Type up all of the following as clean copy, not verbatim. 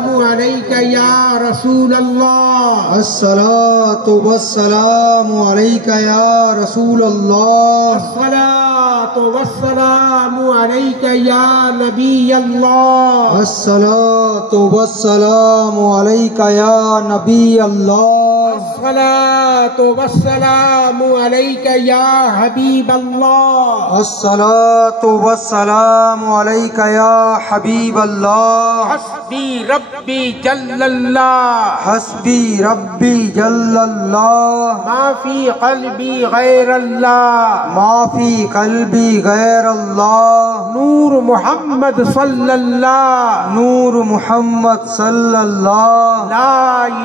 वस्सलामु अलैका या रसूल अल्लाह। अस्सलातु वस्सलामु अलैका या रसूल अल्लाह। अस्सलातु वस्सलामु अलैका या नबी अल्लाह। अस्सलातु वस्सलामु अलैका या नबी अल्लाह। अस्सलातु वस्सलामु अलैका या हबीब अल्लाह। अस्सलातु वस्सलामु अलैका या हबीब अल्लाह। हस्बी रब्बी जल्लल्लाह। हस्बी रब्बी जल्लल्लाह। माफी क़ल्बी गैरल्लाह। माफी कल्बी गैर अल्लाह। नूर मोहम्मद सल्लल्लाह। नूर मुहम्मद सल्लल्लाह। ला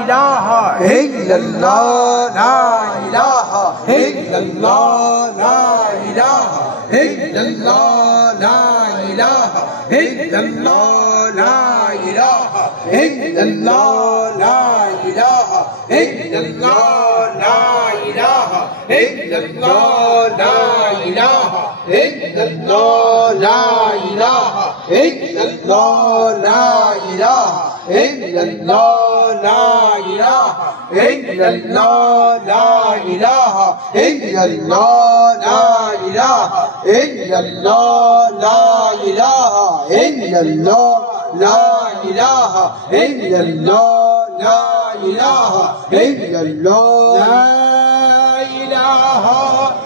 इलाहा इल्लल्लाह। ला इलाहा इल्लल्लाह। ला इलाहा इल्लल्लाह। ला इलाहा इल्लल्लाह। ला इलाहा इल्लल्लाह। ला इलाहा इल्लल्लाह। ला इलाहा इल्लल्लाह। ला इलाहा इल्लल्लाह। ला इलाहा इल्लल्लाह। ला इलाहा इल्लल्लाह। ला इलाहा इल्लल्लाह। ला इलाहा इल्लल्लाह। ला इलाहा इल्लल्लाह। ला इलाहा इल्लल्लाह। ला इलाहा इल्लल्लाह। ला इलाहा इल्लल्लाह। ला इलाहा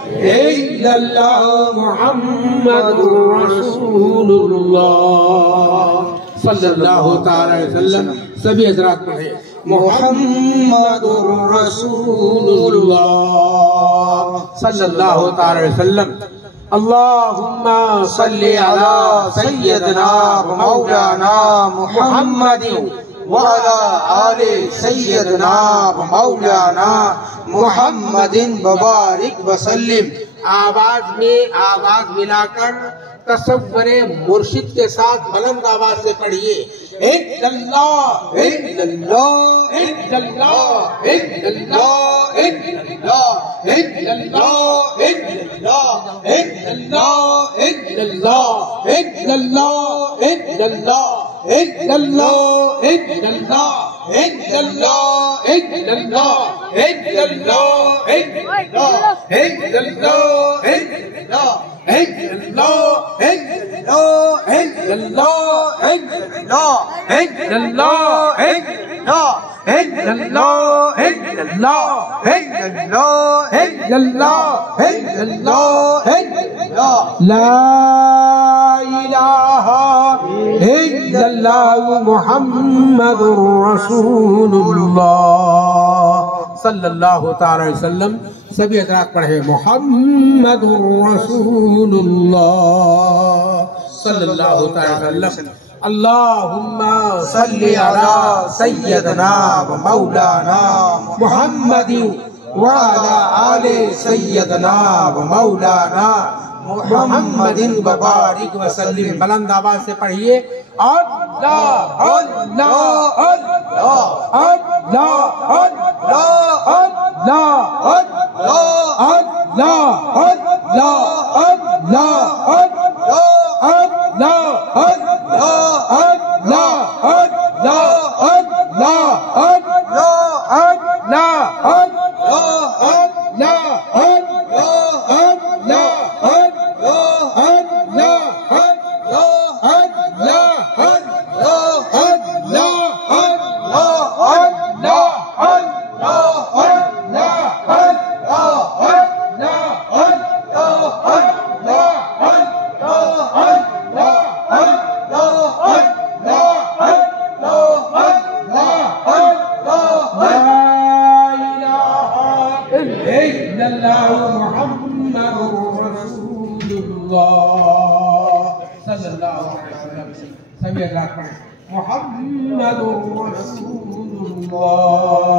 इल्लल्लाह मुहम्मदुर रसूलुल्लाह सल्लल्लाहु तआला अलैहि वसल्लम। सभी हज़रात पढ़े मुहम्मदुर रसूलुल्लाह सल्लल्लाहु तआला अलैहि वसल्लम। अल्लाहुम्मा सल्लि अला सय्यदना व मौलाना मुहम्मदिन व अला आले सय्यदना व मौलाना मुहम्मदिन व बारिक व सल्लिम। आवाज में आवाज मिलाकर तसव्वुरे मुर्शिद के साथ बुलंद आवाज से पढ़िए। इल्लल्लाह इल्लल्लाह इल्लल्लाह इल्लल्लाह इल्लल्लाह इल्लल्लाह इल्लल्लाह इल्लल्लाह इल्लल्लाह इल्लल्लाह इल्लल्लाह इल्लल्लाह इल्लल्लाह इल्लल्लाह इल्लल्लाह इल्लल्लाह इल्लल्लाह इल्लल्लाह ला इलाहा इल्लल्लाह मुहम्मदुर रसूलुल्लाह सल्लल्लाहु तआला अलैहि वसल्लम। सभी हज़रात पढ़े मुहम्मदुर रसूलुल्लाह सल्लल्लाहु तआला अलैहि वसल्लम। अल्लाहुम्मा सल्लि अला सय्यदना व मौलाना मुहम्मदिन व अला आले सय्यदना व मौलाना मुहम्मदिन व बारिक व सल्लिम। बुलंद आवाज से पढ़िए अल्लाह अल्लाह अल्लाह अल्लाह अल्लाह अल्लाह अल्लाह अल्लाह अल्लाह अल्लाह अल्लाह अल्लाह सल्लल्लाहु अलैहि वसल्लम। मुहम्मदुर रसूलुल्लाह।